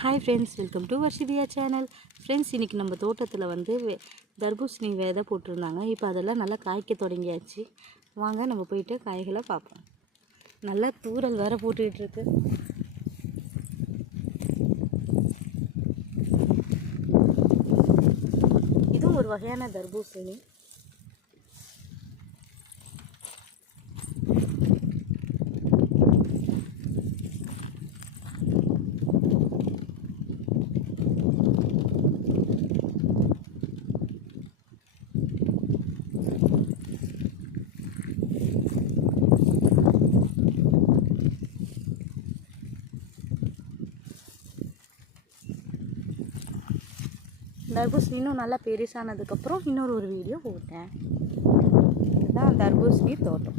Hi friends, welcome to Varshitiya channel. Friends, இன்றைக்கி நம்ம தோட்டத்தில் வந்து தர்பூசணி விதை போட்டிருந்தாங்க. இப்போ அதெல்லாம் நல்லா காய்க்க தொடங்கியாச்சு. வாங்க நம்ம போயிட்டு காய்களை பார்ப்போம். நல்லா தூறல் வேறு போட்டுக்கிட்டுருக்கு. இதுவும் ஒரு வகையான தர்பூசணி. தர்பூசணி இன்னும் நல்லா பெருசானதுக்கப்புறம் இன்னொரு வீடியோ போட்டேன். இதுதான் தர்பூசணி தோட்டம்.